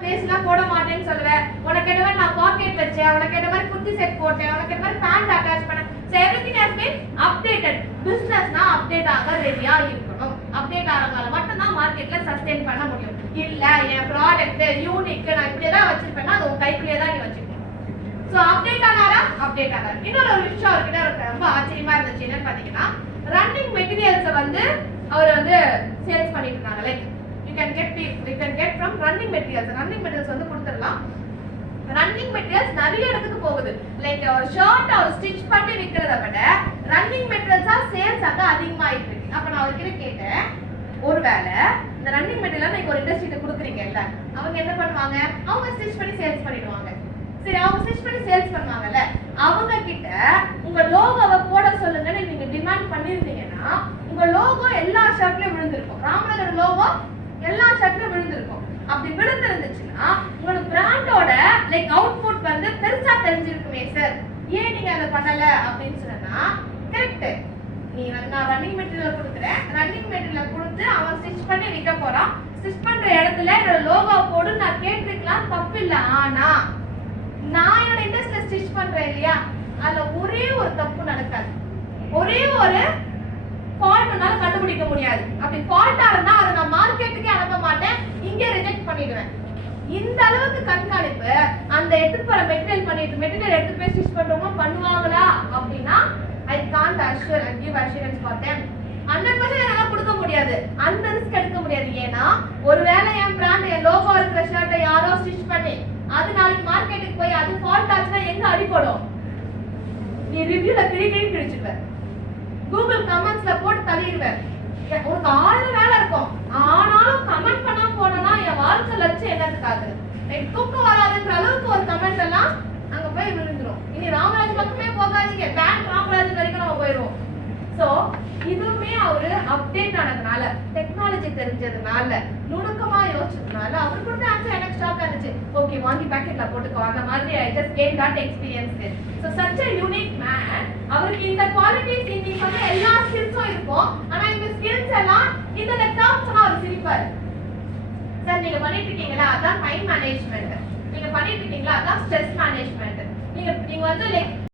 பேஸ்லாம் போட மாட்டேன்னு சொல்லுவேன். உனக்கு ஏத்த மாதிரி நான் பாக்கெட் வச்சேன், உனக்கு ஏத்த மாதிரி குர்த்தி செட் போட்டேன், உனக்கு ஏத்த மாதிரி பேண்ட் அட்டாச் பண்ணேன். So everything has been updated. பிசினஸ்னா அப்டேட் ஆக ரெடியா இருக்கணும். அப்டேட் ஆறனால மட்டும் தான் மார்க்கெட்ல சஸ்டெயின் பண்ண முடியும். இல்ல என் ப்ராடக்ட் யூனிக் நான் இப்படியே தான் வச்சிருப்பேன்னா அது உன் கைக்குள்ளே தான் நீ வச்சுக்கணும். சோ அப்டேட் ஆனாரா அப்டேட் ஆனாரு. இன்னொரு விஷயம் அவர்கிட்ட ரொம்ப ஆச்சரியமா இருந்துச்சு. என்னன்னு பாத்தீங்கன்னா ரன்னிங் மெட்டீரியல்ஸ் அவர் சேல்ஸ் பண்ணிட்டு இருந்தாங்க. Like you can get from running materials. Running materials கொடுத்துடலாம். ரன்னிங் மெட்டீரியல்ஸ் நிறைய இடத்துக்கு போகுது. லைக் ஒரு ஷர்ட் அவர் ஸ்டிச் பண்ணி விக்கிறத விட ரன்னிங் மெட்டீரியல்ஸா சேல்ஸ் அங்க அதிகமாயிட்டு இருக்கு. அப்ப நான் அவர்கிட்ட கேட்டேன், ஒருவேளை இந்த ரன்னிங் மெட்டீரியல் நீங்க ஒரு இண்டஸ்ட்ரியில கொடுக்குறீங்கல்ல, அவங்க என்ன பண்ணுவாங்க? அவங்க ஸ்டிச் பண்ணி சேல்ஸ் பண்ணிடுவாங்க. சரி, அவங்க ஸ்டிச் பண்ணி சேல்ஸ் பண்ணுவாங்கல்ல, அவங்க கிட்ட உங்க லோகோவை போட சொல்லுங்கன்னு நீங்க டிமாண்ட் பண்ணிருந்தீங்கன்னா உங்க லோகோ எல்லா ஷர்ட்லயும் விழுந்திருக்கும். ராமநகர் லோகோ எல்லா ஷர்ட்லயும் விழுந்திருக்கும். அப்படி விழுந்திருந்துச்சுன்னா உங்களோட பிராண்டோட லைக் அவுட்புட் பெருசா தெரிஞ்சிருக்குமே சார், ஏன் நீங்க அதை பண்ணல அப்படின்னு சொன்னா, கரெக்ட். நீ நான் ரன்னிங் மெட்டீரியல் கொடுக்குறேன், ரன்னிங் மெட்டீரியல் கொடுத்து அவன் ஸ்டிச் பண்ணி விற்க போறான். ஸ்டிச் பண்ற இடத்துல என்னோட லோகோ போடு நான் கேட்டிருக்கலாம், தப்பு இல்லை. ஆனா நான் என்னோட இண்டஸ்ட்ரியில ஸ்டிச் பண்றேன் இல்லையா, அதுல ஒரே ஒரு தப்பு நடக்காது, ஒரே ஒரு ஃபால்ட்னால கண்டுபிடிக்க முடியாது. அப்படி ஃபால்ட்டா இருந்தா அதை நான் மார்க்கெட்டுக்கே அனுப்ப மாட்டேன், இங்கே ரிஜெக்ட் பண்ணிடுவேன். இந்த அளவுக்கு கண்காணிப்பு அந்த எடுத்து போற மெட்டீரியல் எடுத்து போய் ஸ்டிச் பண்றவங்க பண்ணுவாங்களா அப்படின்னா I can't assure and give assurance for them. 100% என்னால கொடுக்க முடியாது, அந்த ரிஸ்க் எடுக்க முடியாது. ஏன்னா ஒருவேளை என் பிராண்ட் என் லோகோ இருக்கிற ஷர்ட்டை யாரோ ஸ்டிச் பண்ணி அது நாளைக்கு மார்க்கெட்டுக்கு போய் அது ஃபால்ட் ஆச்சுன்னா எங்க அடிபடும்? நீ ரிவ்யூல கிழிச்சிடுவ, கூகுள் கமெண்ட்ஸ்ல போட்டு தள்ளிடுவேன். உனக்கு 1000 வேலை இருக்கும், ஆனாலும் கமெண்ட் பண்ணா போனா என் வாழ்க்கை லட்சம் என்னத்துக்காது? எனக்கு தூக்கம் வராதுன்ற அளவுக்கு ஒரு கமெண்ட் எல்லாம் அங்க போய் விழுந்துரும். இனி ராமராஜ் பக்கமே போகாதீங்க, பேங்க் ராமராஜ் வரைக்கும் நம்ம போயிடுவோம். சோ இதுவுமே அவரு அப்டேட் ஆனதுனால, டெக்னாலஜி தெரிஞ்சதுனால, நுணுக்கமா யோசிச்சதுனால அவர் கொடுத்த ஆன்சர் எனக்கு ஷாக் ஆச்சு. ஓகே, வாங்கி பாக்கெட்ல போட்டுக்கோ, அந்த மாதிரி I just gain that experience. So such a unique man. அவருக்கு இந்த குவாலிட்டிஸ் இன்னைக்கு எல்லா ஸ்கில்ஸும் இருக்கும். ஆனா இந்த ஸ்கில்ஸ் எல்லாம் இந்த டேர்ம்ஸ் எல்லாம் அவர் சிரிப்பாரு. சார் நீங்க பண்ணிட்டு இருக்கீங்களா, அதான் டைம் மேனேஜ்மெண்ட். நீங்க பண்ணிட்டு இருக்கீங்களா, அதான் ஸ்ட்ரெஸ் மேனேஜ்மெண்ட். நீங்க லைக்